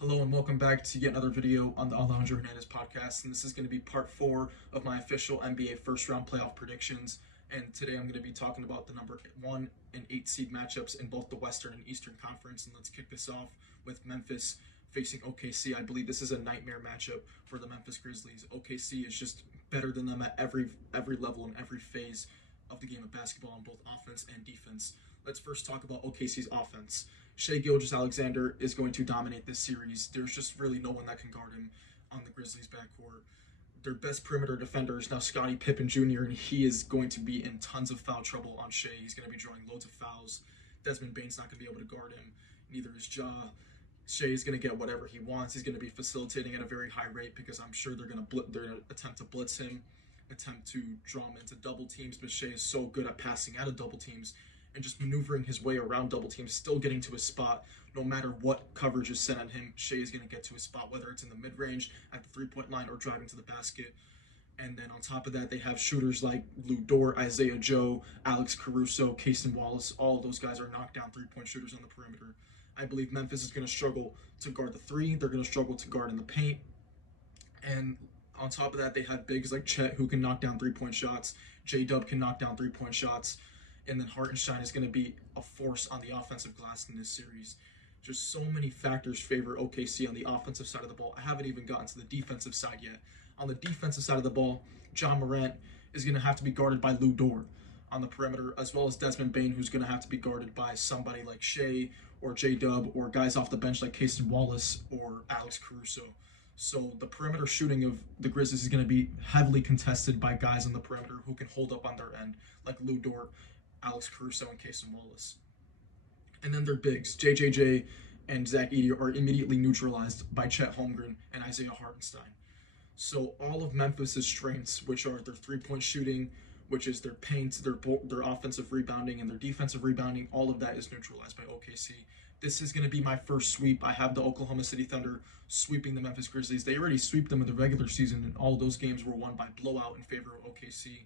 Hello and welcome back to yet another video on the Alejandro Hernandez podcast. And this is going to be part 4 of my official NBA first round playoff predictions. And today I'm going to be talking about the number 1 and 8 seed matchups in both the Western and Eastern Conference. And let's kick this off with Memphis facing OKC. I believe this is a nightmare matchup for the Memphis Grizzlies. OKC is just better than them at every level and every phase of the game of basketball on both offense and defense. Let's first talk about OKC's offense. Shai Gilgeous-Alexander is going to dominate this series. There's just really no one that can guard him on the Grizzlies' backcourt. Their best perimeter defender is now Scottie Pippen Jr., and he is going to be in tons of foul trouble on Shai. He's going to be drawing loads of fouls. Desmond Bane's not going to be able to guard him. Neither is Ja. Shai is going to get whatever he wants. He's going to be facilitating at a very high rate because I'm sure they're going to attempt to blitz him, attempt to draw him into double teams, but Shai is so good at passing out of double teams and just maneuvering his way around double teams, still getting to his spot. No matter what coverage is sent at him, Shai is going to get to his spot, whether it's in the mid-range, at the three-point line, or driving to the basket. And then on top of that, they have shooters like Lou Dort, Isaiah Joe, Alex Caruso, Casey Wallace. All of those guys are knockdown three-point shooters on the perimeter. I believe Memphis is going to struggle to guard the three. They're going to struggle to guard in the paint. And on top of that, they have bigs like Chet who can knock down three-point shots. J-Dub can knock down three-point shots. And then Hartenstein is going to be a force on the offensive glass in this series. Just so many factors favor OKC on the offensive side of the ball. I haven't even gotten to the defensive side yet. On the defensive side of the ball, John Morant is going to have to be guarded by Lou Dort on the perimeter, as well as Desmond Bane, who's going to have to be guarded by somebody like Shai or J-Dub or guys off the bench like Casey Wallace or Alex Caruso. So the perimeter shooting of the Grizzlies is going to be heavily contested by guys on the perimeter who can hold up on their end, like Lou Dort, Alex Caruso, and Casey Wallace. And then their bigs, JJJ and Zach Edey, are immediately neutralized by Chet Holmgren and Isaiah Hartenstein. So all of Memphis's strengths, which are their three-point shooting, which is their paint, their offensive rebounding, and their defensive rebounding, all of that is neutralized by OKC. This is going to be my first sweep. I have the Oklahoma City Thunder sweeping the Memphis Grizzlies. They already swept them in the regular season, and all those games were won by blowout in favor of OKC.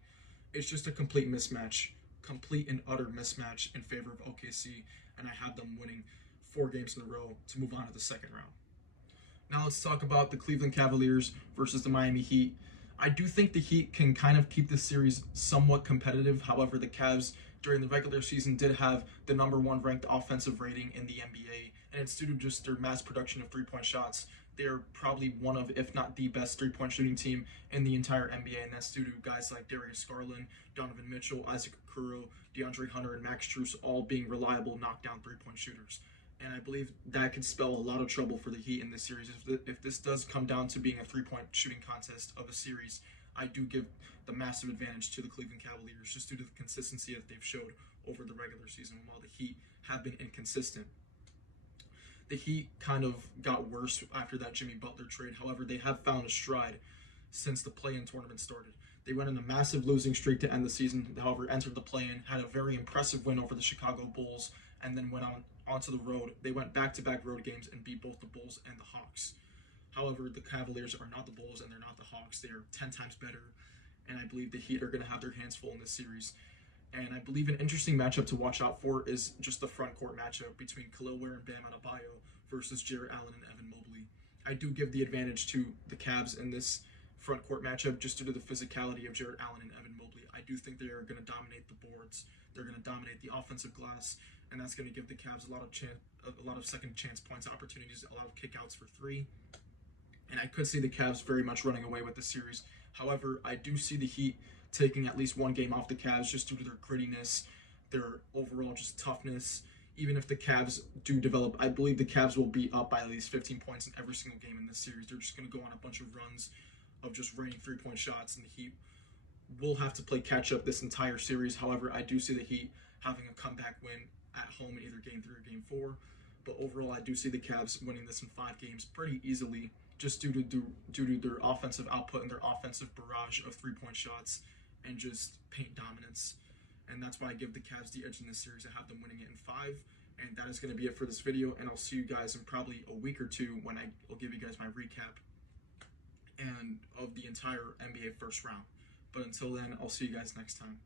It's just a complete mismatch. Complete and utter mismatch in favor of OKC, and I have them winning 4 games in a row to move on to the second round. Now let's talk about the Cleveland Cavaliers versus the Miami Heat. I do think the Heat can kind of keep this series somewhat competitive. However, the Cavs during the regular season did have the number 1 ranked offensive rating in the NBA, and it's due to just their mass production of three-point shots. They're probably one of, if not the best three-point shooting team in the entire NBA, and that's due to guys like Darius Garland, Donovan Mitchell, Isaac Okoro, DeAndre Hunter, and Max Strus all being reliable knockdown three-point shooters. And I believe that could spell a lot of trouble for the Heat in this series. If this does come down to being a three-point shooting contest of a series, I do give the massive advantage to the Cleveland Cavaliers just due to the consistency that they've showed over the regular season, while the Heat have been inconsistent. The Heat kind of got worse after that Jimmy Butler trade. However, they have found a stride since the play-in tournament started. They went on a massive losing streak to end the season, however, entered the play-in, had a very impressive win over the Chicago Bulls, and then went onto the road. They went back-to-back road games and beat both the Bulls and the Hawks. However, the Cavaliers are not the Bulls and they're not the Hawks. They are 10 times better, and I believe the Heat are going to have their hands full in this series. And I believe an interesting matchup to watch out for is just the front court matchup between Khalil Ware and Bam Adebayo versus Jarrett Allen and Evan Mobley. I do give the advantage to the Cavs in this front court matchup just due to the physicality of Jarrett Allen and Evan Mobley. I do think they are going to dominate the boards. They're going to dominate the offensive glass, and that's going to give the Cavs a lot of second chance points, opportunities, a lot of kickouts for 3. And I could see the Cavs very much running away with this series. However, I do see the Heat taking at least 1 game off the Cavs just due to their grittiness, their overall just toughness. Even if the Cavs do develop, I believe the Cavs will be up by at least 15 points in every single game in this series. They're just going to go on a bunch of runs of just raining three-point shots, and the Heat will have to play catch-up this entire series. However, I do see the Heat having a comeback win at home in either Game 3 or Game 4. But overall, I do see the Cavs winning this in 5 games pretty easily, just due to their offensive output and their offensive barrage of three-point shots and just paint dominance. And that's why I give the Cavs the edge in this series. I have them winning it in 5. And that is going to be it for this video. And I'll see you guys in probably a week or 2 when I'll give you guys my recap and of the entire NBA first round. But until then, I'll see you guys next time.